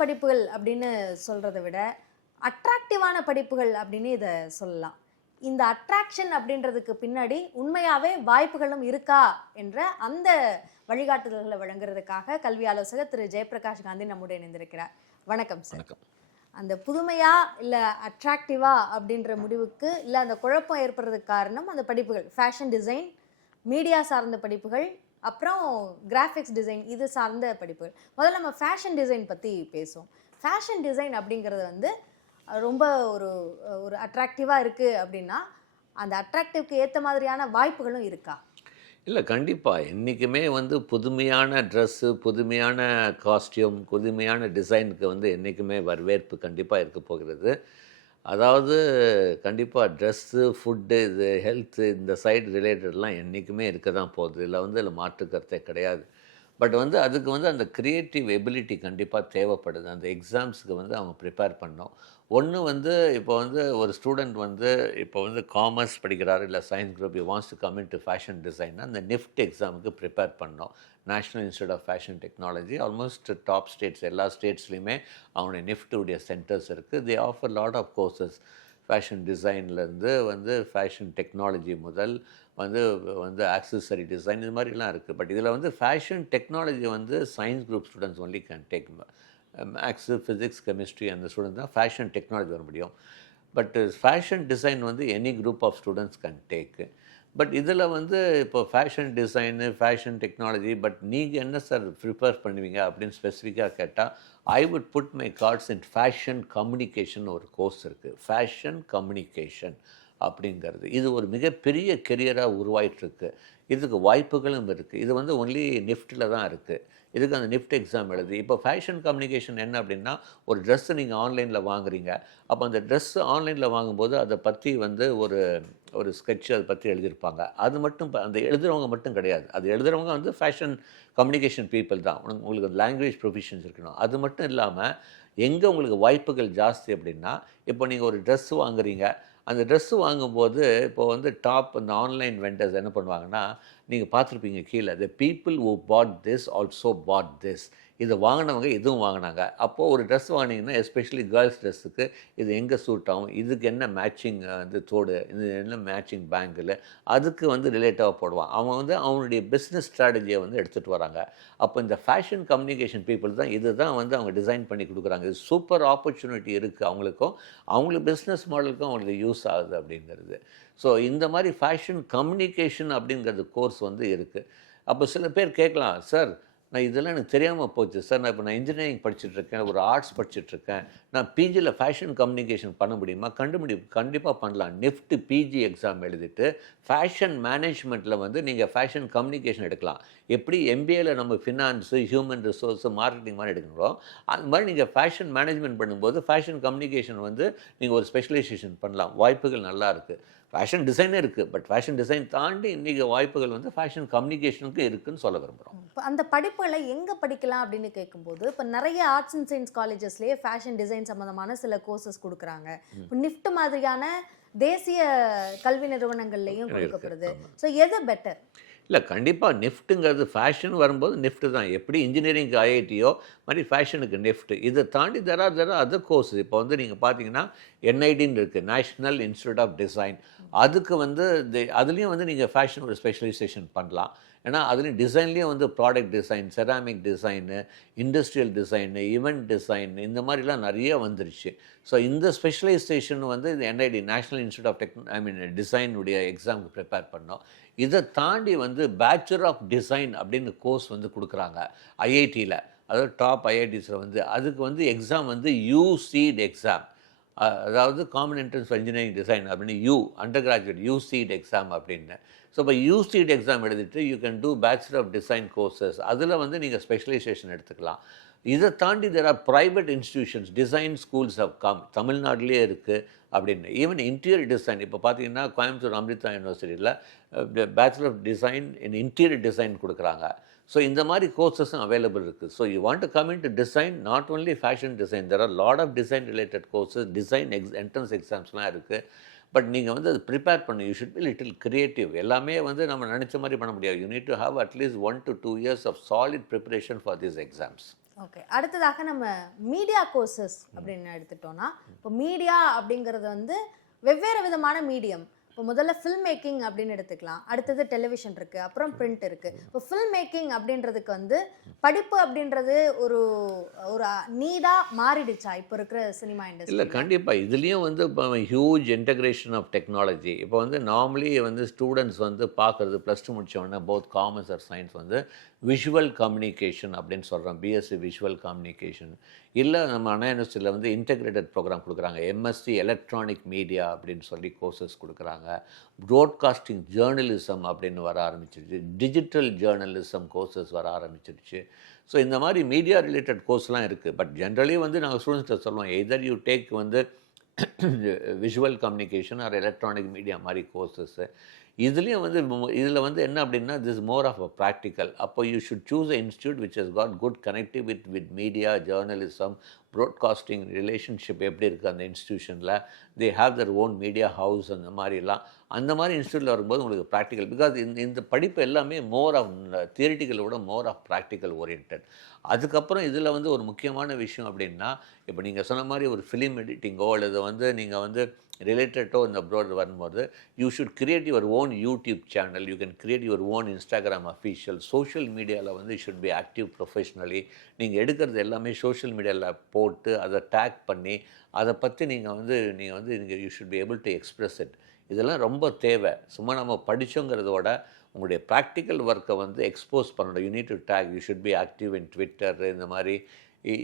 படிப்புகள் அப்படின்னு சொல்றத விட அட்ராக்டிவான படிப்புகள் அப்படின்னு இதை சொல்லலாம். இந்த அட்ராக்ஷன் அப்படின்றதுக்கு பின்னாடி உண்மையாவே வாய்ப்புகளும் இருக்கா என்ற அந்த வழிகாட்டுதல்களை வழங்குறதுக்காக கல்வி ஆலோசகர் திரு ஜெயபிரகாஷ் காந்தி நம்முடைய இணைந்திருக்கிறார். வணக்கம் சார். வணக்கம். அந்த புதுமையா இல்ல அட்ராக்டிவா அப்படின்ற முடிவுக்கு இல்ல அந்த குழப்பம் ஏற்படுறதுக்கு காரணம் அந்த படிப்புகள், ஃபேஷன் டிசைன், மீடியா சார்ந்த படிப்புகள், அப்புறம் கிராஃபிக்ஸ் டிசைன், இது சார்ந்த படிப்புகள். முதல்ல நம்ம ஃபேஷன் டிசைன் பற்றி பேசுவோம். ஃபேஷன் டிசைன் அப்படிங்கிறது வந்து ரொம்ப ஒரு ஒரு அட்ராக்டிவாக இருக்குது அப்படின்னா அந்த அட்ராக்டிவ்க்கு ஏற்ற மாதிரியான வாய்ப்புகளும் இருக்கா? இல்லை, கண்டிப்பாக. என்றைக்குமே புதுமையான ட்ரெஸ்ஸு, புதுமையான காஸ்டியூம், புதுமையான டிசைனுக்கு என்றைக்குமே வரவேற்பு கண்டிப்பாக இருக்க போகிறது. அதாவது கண்டிப்பாக ட்ரெஸ்ஸு, ஃபுட்டு, இது ஹெல்த்து, இந்த சைடு ரிலேட்டட்லாம் என்றைக்குமே இருக்க தான் போகுது. இதில் மாற்று கருத்தே கிடையாது. பட் அதுக்கு அந்த க்ரியேட்டிவ் எபிலிட்டி கண்டிப்பாக தேவைப்படுது. அந்த எக்ஸாம்ஸுக்கு அவங்க ப்ரிப்பேர் பண்ணணும். ஒன்று இப்போ ஒரு ஸ்டூடெண்ட் இப்போ காமர்ஸ் படிக்கிறாரு, இல்லை science group, wants to come in to fashion டிசைன்னா அந்த நிஃப்ட் எக்ஸாமுக்கு ப்ரிப்பேர் பண்ணணும். National institute of fashion technology almost top states, எல்லா ஸ்டேட்ஸ்லையுமே அவனுடைய நிஃப்ட்டுடைய சென்டர்ஸ் இருக்குது. They offer lot of courses. Fashion டிசைன்லேருந்து ஃபேஷன் டெக்னாலஜி முதல் ஆக்சஸரி டிசைன், இது மாதிரிலாம் இருக்குது. பட் இதில் fashion technology science group students only can take. Maths, physics, chemistry அந்த ஸ்டூடெண்ட் தான் ஃபேஷன் டெக்னாலஜி வர முடியும். But fashion design any group of students can take. But இதில் இப்போ fashion design, fashion technology, but நீங்கள் என்ன சார் ப்ரிப்பேர் பண்ணுவீங்க அப்படின்னு ஸ்பெசிஃபிக்காக கேட்டால், I would put my cards in fashion communication ஒரு கோர்ஸ் இருக்குது. ஃபேஷன் கம்யூனிகேஷன் அப்படிங்கிறது இது ஒரு மிகப்பெரிய கெரியராக உருவாயிட்ருக்கு. இதுக்கு வாய்ப்புகளும் இருக்குது. இது ஒன்லி நிஃப்ட்டில் தான் இருக்குது. இதுக்கு அந்த நிஃப்ட் எக்ஸாம் எழுதி. இப்போ ஃபேஷன் கம்யூனிகேஷன் என்ன அப்படின்னா, ஒரு ட்ரெஸ்ஸு நீங்கள் ஆன்லைனில் வாங்குறீங்க. அப்போ அந்த ட்ரெஸ்ஸு ஆன்லைனில் வாங்கும்போது அதை பற்றி ஒரு ஒரு ஸ்கெட்ச் அதை பற்றி எழுதியிருப்பாங்க. அது மட்டும் அந்த எழுதுகிறவங்க மட்டும் கிடையாது. அது எழுதுகிறவங்க ஃபேஷன் கம்யூனிகேஷன் பீப்புள் தான். உங்களுக்கு லாங்குவேஜ் ப்ரொஃபிஷன்ஸ் இருக்கணும். அது மட்டும் இல்லாமல் எங்கே உங்களுக்கு வாய்ப்புகள் ஜாஸ்தி அப்படின்னா, இப்போ நீங்கள் ஒரு ட்ரெஸ்ஸு வாங்குறீங்க. அந்த ட்ரெஸ்ஸு வாங்கும்போது இப்போ டாப் அந்த ஆன்லைன் வெண்டர்ஸ் என்ன பண்ணுவாங்கன்னா, நீங்கள் பார்த்துருப்பீங்க கீழே, the people who bought this also bought this. இதை வாங்கினவங்க இதுவும் வாங்கினாங்க. அப்போது ஒரு ட்ரெஸ் வாங்கினீங்கன்னா, எஸ்பெஷலி கேர்ள்ஸ் ட்ரெஸ்ஸுக்கு இது எங்கே சூட் ஆகும், இதுக்கு என்ன மேட்சிங் தோடு, இது என்ன மேட்சிங் பேங்கிள், அதுக்கு ரிலேட்டிவாக போடுவான். அவன் அவனுடைய பிஸ்னஸ் ஸ்ட்ராட்டஜியை எடுத்துகிட்டு வராங்க. அப்போ இந்த ஃபேஷன் கம்யூனிகேஷன் பீப்புள் தான் இது தான் அவங்க டிசைன் பண்ணி கொடுக்குறாங்க. இது சூப்பர் ஆப்பர்ச்சுனிட்டி இருக்குது அவங்களுக்கும், அவங்களுக்கு பிஸ்னஸ் மாடலுக்கும் அவங்களுக்கு யூஸ் ஆகுது அப்படிங்கிறது. ஸோ இந்த மாதிரி ஃபேஷன் கம்யூனிகேஷன் அப்படிங்கிறது கோர்ஸ் இருக்குது. அப்போ சில பேர் கேட்கலாம், சார் நான் இதெல்லாம் எனக்கு தெரியாமல் போச்சு சார், நான் இன்ஜினியரிங் படிச்சுட்ருக்கேன், ஒரு ஆர்ட்ஸ் படிச்சுட்ருக்கேன், நான் பிஜியில் ஃபேஷன் கம்யூனிகேஷன் பண்ண முடியுமா? கண்டிப்பாக பண்ணலாம். நிஃப்ட் பிஜி எக்ஸாம் எழுதிட்டு ஃபேஷன் மேனேஜ்மெண்ட்டில் நீங்கள் ஃபேஷன் கம்யூனிகேஷன் எடுக்கலாம். எப்படி எம்பிஏல நம்ம ஃபினான்ஸு, ஹியூமன் ரிசோர்ஸு, மார்க்கெட்டிங் மாதிரி எடுக்கணும், அது மாதிரி நீங்கள் ஃபேஷன் மேனேஜ்மெண்ட் பண்ணும்போது ஃபேஷன் கம்யூனிகேஷன் நீங்கள் ஒரு ஸ்பெஷலைசேஷன் பண்ணலாம். வாய்ப்புகள் நல்லா இருக்குது. ஃபேஷன் டிசைனே இருக்குது. பட் ஃபேஷன் டிசைன் தாண்டி இன்றைக்கி வாய்ப்புகள் ஃபேஷன் கம்யூனிகேஷனுக்கு இருக்குதுன்னு சொல்ல விரும்புகிறோம். இப்போ அந்த படிப்புகளை எங்கே படிக்கலாம் அப்படின்னு கேட்கும்போது, இப்போ நிறைய ஆர்ட்ஸ் அண்ட் சயின்ஸ் காலேஜஸ்லேயே ஃபேஷன் டிசைன் சம்மந்தமான சில கோர்சஸ் கொடுக்குறாங்க. இப்போ நிஃப்ட் மாதிரியான தேசிய கல்வி நிறுவனங்கள்லேயும் கொடுக்கப்படுது. ஸோ எது பெட்டர்? இல்லை, கண்டிப்பாக நிஃப்ட்டுங்கிறது ஃபேஷன் வரும்போது நிஃப்ட்டு தான். எப்படி இன்ஜினியரிங்க்கு ஐஐடியோ மாதிரி ஃபேஷனுக்கு நிஃப்ட்டு. இதை தாண்டி தர அதர் கோர்ஸ். இப்போ நீங்கள் பார்த்தீங்கன்னா என்ஐடின்னு இருக்குது, நேஷ்னல் இன்ஸ்டியூட் ஆஃப் டிசைன். அதுக்கு அதுலேயும் நீங்கள் ஃபேஷன் ஒரு ஸ்பெஷலைசேஷன் பண்ணலாம். ஏன்னா அதுலேயும் டிசைன்லேயும் product design, ceramic design, industrial design, event design, இந்த மாதிரிலாம் நிறைய வந்துருச்சு. ஸோ இந்த ஸ்பெஷலைசேஷன் இது என்ஐடி, நேஷ்னல் இன்ஸ்டியூட் ஆஃப் டிசைனுடைய எக்ஸாமுக்கு ப்ரிப்பேர் பண்ணோம். இதை தாண்டி பேச்சுலர் ஆஃப் டிசைன் அப்படின்னு கோர்ஸ் கொடுக்குறாங்க ஐஐடியில். அதாவது டாப் ஐஐடிஸில் அதுக்கு எக்ஸாம் யூசீட் எக்ஸாம், அதாவது common entrance for engineering design அப்படின்னு அண்டர் கிராஜுவேட் யூசீட் எக்ஸாம் அப்படின்னு. ஸோ இப்போ யூசீட் எக்ஸாம் எழுதிட்டு you can do bachelor of design courses. அதில் நீங்கள் ஸ்பெஷலைசேஷன் எடுத்துக்கலாம். இதை தாண்டி there are private institutions, design schools of தமிழ்நாட்டிலே இருக்குது அப்படின்னு. ஈவன் இன்டீரியர் டிசைன், இப்போ பார்த்தீங்கன்னா கோயம்புத்தூர் அமிர்தா யூனிவர்சிட்டியில் bachelor of design in interior design கொடுக்குறாங்க. ஸோ இந்த மாதிரி கோர்சஸும் அவைலபிள் இருக்குது. So you want to come in to design, not only fashion design, there are lot of design related courses, design entrance எக்ஸாம்ஸ்லாம் இருக்குது. பட் நீங்கள் அது ப்ரிப்பேர் பண்ணு. You should be little creative. எல்லாமே நம்ம நினச்ச மாதிரி பண்ண முடியாது. You need to have at least 1 to 2 years of solid preparation for these exams. Okay, அடுத்ததாக நம்ம மீடியா கோர்சஸ் அப்படின்னு எடுத்துட்டோம்னா, இப்போ மீடியா அப்படிங்கிறது வந்து வெவ்வேறு விதமான மீடியம். இப்போ முதல்ல ஃபில்ம் மேக்கிங் அப்படின்னு எடுத்துக்கலாம், அடுத்தது டெலிவிஷன் இருக்கு, அப்புறம் பிரிண்ட் இருக்கு. இப்போ ஃபில்ம் மேக்கிங் அப்படின்றதுக்கு வந்து படிப்பு அப்படின்றது ஒரு ஒரு நீடா மாறிடுச்சா இப்போ இருக்கிற சினிமா இல்லை இண்டஸ்ட்ரி? கண்டிப்பாக இதுலேயும் வந்து இப்போ ஹியூஜ் இன்டகிரேஷன் ஆஃப் டெக்னாலஜி. இப்போ வந்து நார்மலி வந்து ஸ்டூடெண்ட்ஸ் வந்து பார்க்குறது +2 முடித்தோடனே போத் காமர்ஸ் ஆர் சயின்ஸ் வந்து விஷுவல் கம்யூனிகேஷன் அப்படின்னு சொல்கிறோம், பிஎஸ்சி விஷுவல் கம்யூனிகேஷன். இல்லை நம்ம அண்ணா யூனிவர்சிட்டியில் வந்து இன்டெகிரேட்டட் ப்ரோக்ராம் கொடுக்குறாங்க, எம்எஸ்சி எலக்ட்ரானிக் மீடியா அப்படின்னு சொல்லி கோர்சஸ் கொடுக்குறாங்க. ப்ராட்காஸ்டிங் ஜேர்னலிசம் அப்படின்னு வர ஆரம்பிச்சிருச்சு, டிஜிட்டல் ஜேர்னலிசம் கோர்சஸ் வர ஆரம்பிச்சிருச்சு. ஸோ இந்த மாதிரி மீடியா ரிலேட்டட் கோர்ஸ்லாம் இருக்குது. பட் ஜென்ரலி வந்து நாங்கள் ஸ்டூடெண்ட்ஸ்கிட்ட சொல்லுவோம், எய்தர் யூ டேக் வந்து visual communication or electronic media மாதிரி கோர்சஸ்ஸு. இதுலேயும் வந்து இதில் வந்து என்ன அப்படின்னா, this more of a practical. அப்போ you should choose a institute which has got good connective with media journalism broadcasting relationship எப்படி இருக்குது அந்த இன்ஸ்டியூஷனில். They have their own media house அந்த மாதிரிலாம். அந்த மாதிரி இன்ஸ்டியூட்டில் வரும்போது உங்களுக்கு ப்ராக்டிக்கல், பிகாஸ் இந்த படிப்பு எல்லாமே மோர் ஆஃப் தியரிட்டிக்கலை விட மோர் ஆஃப் ப்ராக்டிக்கல் ஓரியன்ட். அதுக்கப்புறம் இதில் வந்து ஒரு முக்கியமான விஷயம் அப்படின்னா, இப்போ நீங்கள் சொன்ன மாதிரி ஒரு ஃபிலிம் எடிட்டிங்கோ அல்லது வந்து நீங்கள் வந்து ரிலேட்டடோ இந்த அப்ராட் வரும்போது you should create your own YouTube channel, you can create your own Instagram official. Social மீடியாவில் வந்து ஷுட் பி ஆக்டிவ் ப்ரொஃபஷ்னலி. நீங்கள் எடுக்கிறது எல்லாமே சோஷியல் மீடியாவில் போட்டு அதை டேக் பண்ணி அதை பற்றி நீங்கள் you should be able to express it. இதெல்லாம் ரொம்ப தேவை. சும்மா நம்ம படித்தோங்கிறதோட உங்களுடைய ப்ராக்டிக்கல் ஒர்க்கை வந்து எக்ஸ்போஸ் பண்ணணும். You need to take, you should be active in Twitter.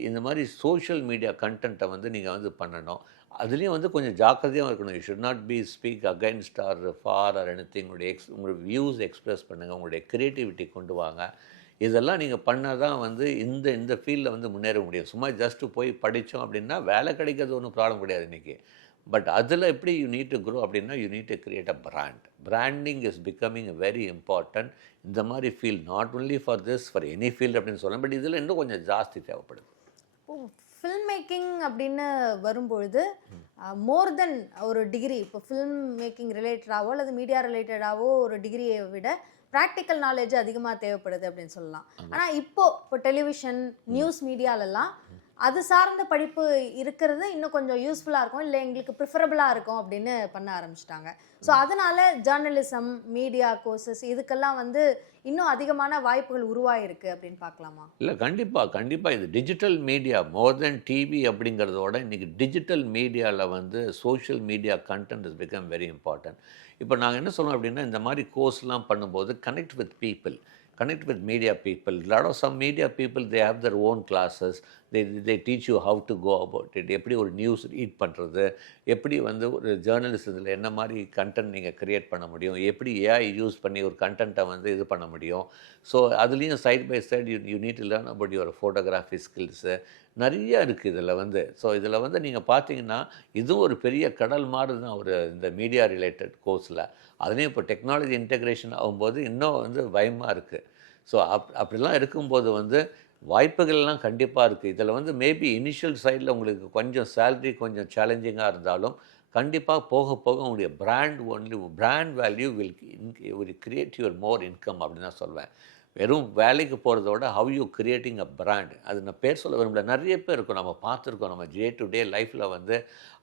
இந்த மாதிரி சோஷியல் மீடியா கண்டென்ட்டை வந்து நீங்கள் வந்து பண்ணணும். அதுலேயும் வந்து கொஞ்சம் ஜாக்கிரதையாக இருக்கணும். You should not be speak against or for or anything. உங்களுடைய வியூஸ் எக்ஸ்பிரஸ் பண்ணுங்கள், உங்களுடைய க்ரியேட்டிவிட்டி கொண்டு வாங்க. இதெல்லாம் நீங்கள் பண்ணால் தான் வந்து இந்த ஃபீல்டில் வந்து முன்னேற முடியும். சும்மா ஜஸ்ட்டு போய் படித்தோம் அப்படின்னா வேலை கிடைக்கிறது ஒன்றும் ப்ராப்ளம் கிடையாது இன்றைக்கி. பட் அதில் எப்படி யூ நீட் டு க்ரோ அப்படின்னா, you need to create a brand. Branding is becoming very important. இந்த மாதிரி field not only for this, for any field அப்படின்னு சொல்லலாம். பட் இதில் இன்னும் கொஞ்சம் ஜாஸ்தி தேவைப்படுது. ஃபில்ம் மேக்கிங் அப்படின்னு வரும்பொழுது மோர் தென் ஒரு டிகிரி, இப்போ ஃபில்ம் மேக்கிங் ரிலேட்டடாவோ அல்லது மீடியா ரிலேட்டடாவோ ஒரு டிகிரியை விட ப்ராக்டிக்கல் நாலேஜ் அதிகமாக தேவைப்படுது அப்படின்னு சொல்லலாம். ஆனால் இப்போ டெலிவிஷன் நியூஸ் மீடியாலெல்லாம் அது சார்ந்த படிப்பு இருக்கிறது இன்னும் கொஞ்சம் யூஸ்ஃபுல்லாக இருக்கும், இல்லை எங்களுக்கு ப்ரிஃபரபிளாக இருக்கும் அப்படின்னு பண்ண ஆரம்பிச்சிட்டாங்க. ஸோ அதனால ஜேர்னலிசம் மீடியா கோர்சஸ் இதுக்கெல்லாம் வந்து இன்னும் அதிகமான வாய்ப்புகள் உருவாயிருக்கு அப்படின்னு பார்க்கலாமா? இல்லை கண்டிப்பாக இது டிஜிட்டல் மீடியா மோர் தென் டிவி அப்படிங்கிறதோட இன்றைக்கி டிஜிட்டல் மீடியாவில் வந்து social media content is become very important. இப்போ நாங்கள் என்ன சொல்லுவோம் அப்படின்னா, இந்த மாதிரி கோர்ஸ்லாம் பண்ணும்போது connect with media people. Some media people, they have their own classes. They teach you how to go about it. எப்படி ஒரு நியூஸ் ரீட் பண்ணுறது, எப்படி வந்து ஒரு ஜேர்னலிசத்தில் என்ன மாதிரி கண்டென்ட் நீங்கள் க்ரியேட் பண்ண முடியும், எப்படி ஏஐ யூஸ் பண்ணி ஒரு கண்டென்ட்டை வந்து இது பண்ண முடியும். ஸோ அதுலேயும் side by side you need to learn about your photography skills நிறைய இருக்குது இதில் வந்து. ஸோ இதில் வந்து நீங்கள் பார்த்தீங்கன்னா இதுவும் ஒரு பெரிய கடல் மாதிரி தான் இந்த மீடியா ரிலேட்டட் கோர்ஸில். அதுலேயும் இப்போ டெக்னாலஜி இன்டெக்ரேஷன் ஆகும்போது இன்னும் வந்து பயமாக இருக்குது. ஸோ அப்படிலாம் இருக்கும்போது வந்து வாய்ப்புகள்லாம் கண்டிப்பாக இருக்குது. இதில் வந்து மேபி இனிஷியல் சைடில் உங்களுக்கு கொஞ்சம் சேலரி கொஞ்சம் சேலஞ்சிங்காக இருந்தாலும் கண்டிப்பாக போக போக உங்களுடைய brand value will create your more income அப்படின்னு தான் சொல்வேன். வெறும் வேலைக்கு போகிறதோட how you creating a brand, அது நான் பேர் சொல்ல விரும்பல. நிறைய பேர் இருக்கும், நம்ம பார்த்துருக்கோம், நம்ம டே டு டே லைஃப்பில் வந்து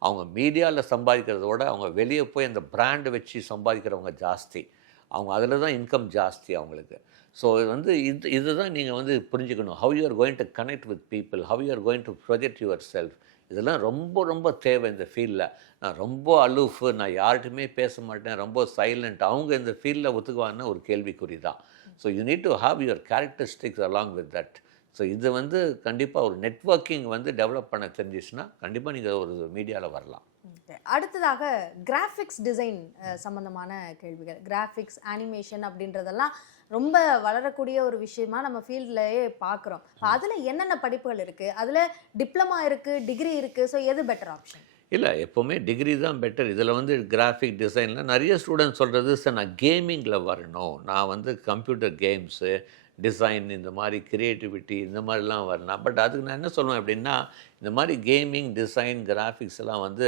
அவங்க மீடியாவில் சம்பாதிக்கிறதோட அவங்க வெளியே போய் அந்த பிராண்டை வச்சு சம்பாதிக்கிறவங்க ஜாஸ்தி. அவங்க அதில் தான் இன்கம் ஜாஸ்தி அவங்களுக்கு. ஸோ வந்து இதுதான் நீங்கள் வந்து புரிஞ்சுக்கணும். Have you are going to connect with people, have you are going to project your self. இதெல்லாம் ரொம்ப ரொம்ப தேவை இந்த ஃபீல்டில். நான் ரொம்ப அலூஃபு, நான் யார்கிட்டையுமே பேச மாட்டேன், ரொம்ப சைலண்ட், அவங்க இந்த ஃபீல்டில் ஒத்துக்குவாங்கன்னா ஒரு கேள்விக்குறி தான். So you need to have your characteristics along with that. So இது வந்து கண்டிப்பாக ஒரு நெட்வொர்க்கிங் வந்து டெவலப் பண்ண தெரிஞ்சிச்சுன்னா கண்டிப்பாக நீங்கள் ஒரு மீடியாவில் வரலாம். அடுத்ததாக கிராஃபிக்ஸ் டிசைன் சம்பந்தமான கேள்விகள். கிராஃபிக்ஸ் அனிமேஷன் அப்படின்றதெல்லாம் ரொம்ப வளரக்கூடிய ஒரு விஷயமா நம்ம ஃபீல்ட்லேயே பார்க்குறோம். அதில் என்னென்ன படிப்புகள் இருக்குது? அதில் டிப்ளமா இருக்குது, டிகிரி இருக்குது. ஸோ எது பெட்டர் ஆப்ஷன்? இல்லை, எப்போவுமே டிகிரி தான் பெட்டர். இதில் வந்து கிராஃபிக் டிசைனில் நிறைய ஸ்டூடெண்ட்ஸ் சொல்கிறது, சார் நான் கேமிங்கில் வரணும், நான் வந்து கம்ப்யூட்டர் கேம்ஸு டிசைன் இந்த மாதிரி க்ரியேட்டிவிட்டி இந்த மாதிரிலாம் வரலாம். பட் அதுக்கு நான் என்ன சொல்லுவேன் அப்படின்னா, இந்த மாதிரி கேமிங் டிசைன் கிராஃபிக்ஸ் எல்லாம் வந்து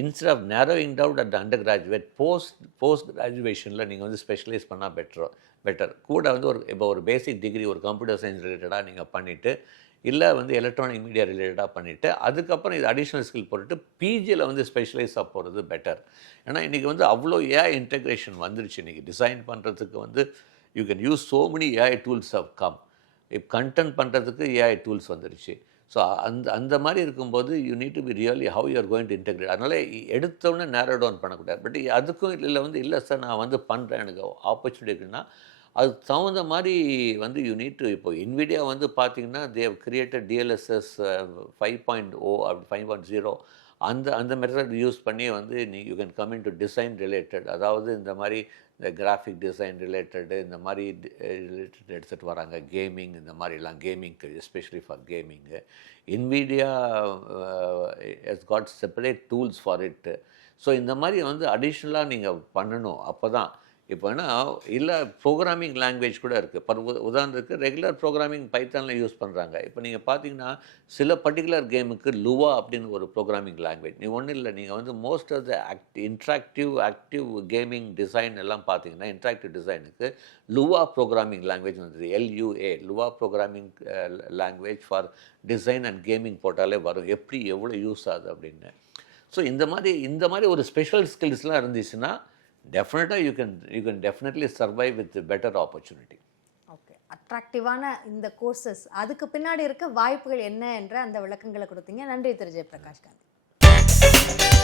instead of narrowing down at undergraduate post கிராஜுவேஷனில் நீங்கள் வந்து ஸ்பெஷலைஸ் பண்ணால் பெட்டர். கூட வந்து இப்போ ஒரு பேசிக் டிகிரி ஒரு கம்ப்யூட்டர் சயின்ஸ் ரிலேட்டடாக நீங்கள் பண்ணிவிட்டு இல்லை வந்து எலக்ட்ரானிக் மீடியா ரிலேட்டடாக பண்ணிவிட்டு அதுக்கப்புறம் இது அடிஷ்னல் ஸ்கில் போட்டுட்டு பிஜியில் வந்து ஸ்பெஷலைஸாக போகிறது பெட்டர். ஏன்னா இன்றைக்கி வந்து அவ்வளோ ஏஐ இன்டெகிரேஷன் வந்துருச்சு. இன்றைக்கி டிசைன் பண்ணுறதுக்கு வந்து you can use so many AI tools have come. இப்போ கண்டென்ட் பண்ணுறதுக்கு ஏஐ டூல்ஸ் வந்துருச்சு. ஸோ அந்த அந்த மாதிரி இருக்கும்போது you need to be really how you are going to integrate. அதனால் எடுத்தோடனே நேரோ டவுன் பண்ணக்கூடாது. பட் அதுக்கும் இல்லை வந்து இல்லை சார் நான் வந்து பண்ணுறேன் எனக்கு ஆப்பர்ச்சுனிட்டி இருக்குன்னா அதுக்கு தகுந்த மாதிரி வந்து யூ நீட் டு. இப்போ NVIDIA வந்து பார்த்தீங்கன்னா தேவ் கிரியேட்டட் DLSS 5.0 அப்படி 5.0 அந்த அந்த மெத்தட் யூஸ் பண்ணி வந்து you can come in to design related. அதாவது இந்த மாதிரி இந்த கிராஃபிக் டிசைன் ரிலேட்டடு இந்த மாதிரி ரிலேட்டட் எடுத்துகிட்டு வராங்க. கேமிங் இந்த மாதிரிலாம் கேமிங்க்கு எஸ்பெஷலி ஃபார் கேமிங்கு NVIDIA has got separate tools for it. So இந்த மாதிரி வந்து அடிஷ்னலாக நீங்கள் பண்ணணும். அப்போ தான் இப்போ என்ன இல்லை ப்ரோக்ராமிங் லாங்குவேஜ் கூட இருக்குது. உதாரணத்துக்கு ரெகுலர் ப்ரோக்ராமிங் பைத்தானில் யூஸ் பண்ணுறாங்க. இப்போ நீங்கள் பார்த்தீங்கன்னா சில பர்டிகுலர் கேமுக்கு லுவா அப்படின்னு ஒரு ப்ரோக்ராமிங் லாங்குவேஜ். நீ ஒன்றும் இல்லை, நீங்கள் வந்து most of the active gaming design எல்லாம் பார்த்தீங்கன்னா இன்ட்ராக்டிவ் டிசைனுக்கு லுவா ப்ரோக்ராமிங் லாங்குவேஜ் வந்தது. LUA Lua programming language for design and gaming போட்டாலே வரும் எப்படி எவ்வளோ யூஸ் ஆகுது அப்படின்னு. ஸோ இந்த மாதிரி ஒரு ஸ்பெஷல் ஸ்கில்ஸ்லாம் இருந்துச்சுன்னா டெஃபினட்டாக you can definitely survive with better opportunity. Okay, அட்ராக்டிவான இந்த கோர்சஸ் அதுக்கு பின்னாடி இருக்க வாய்ப்புகள் என்ன என்ற அந்த விளக்கங்களை கொடுத்தீங்க. நன்றி திரு ஜெயபிரகாஷ் காந்தி.